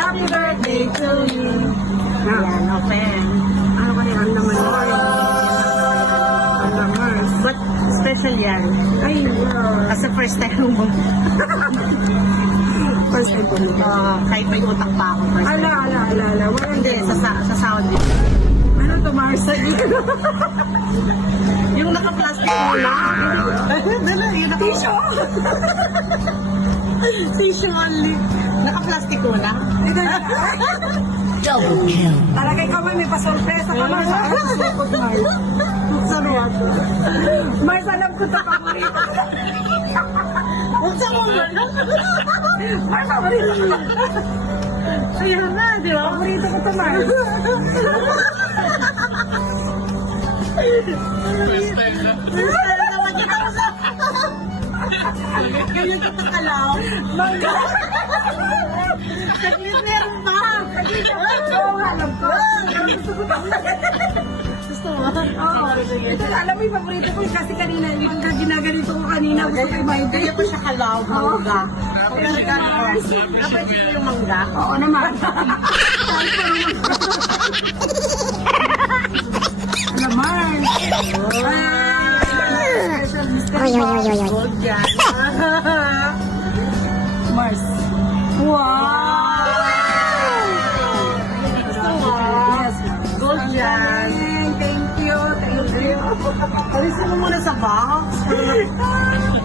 Happy birthday to you. Yan, open. Ano kaya ang naman mo? Ang naman. But special yan. Ay, wow. Kasi first time mo. First time po nito. Kahit may utang pa ako. First time. Ala. Walang Hindi, sa Saudi. Ano to, Marsa? Yung naka-plastic mo na. Dala, yung Tissue! Tissue only. Naka-plastic mo na. Double kill. Talaga ikaw may pasorpresa ka, Mars. Sarap. Mars, alam ko ito paborito. Huwag sa mo ba? Mars, paborito ko. Ayun na, di ba? Paborito ko ito, Mars. Ganyan ka takalaw. Mangga. Saglit meron pa. Oo, alam ko. Gusto mo? Oo. Alam mo yung paborito ko kasi kanina, yung ginaganito ko kanina, gusto ko yung Kaya pa siya kalaw, mangga. Dapat ito yung mangga. Oo naman. Naman. Oy. Good yan. Mars. Wow! Yes. Good yan. Thank you. Alisin mo muna sa box.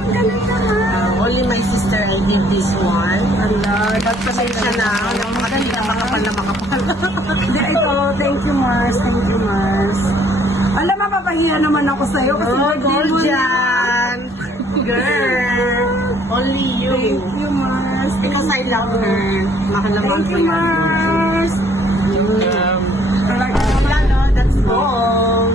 Galing ka na. Only my sister I did this one. Allah, Pasensya na. Alam mo, kanina makapal na makapal. Hindi, ito. Thank you, Mars. Thank you, Mars. Alam, mapapahiya naman ako sa'yo kasi birthday Good mo na. yan. Girl. Only you. Thank you, Mars. Because I love her. Mahal na mahal Thank ko you, yan. Mars. Talaga. Wala no, that's all.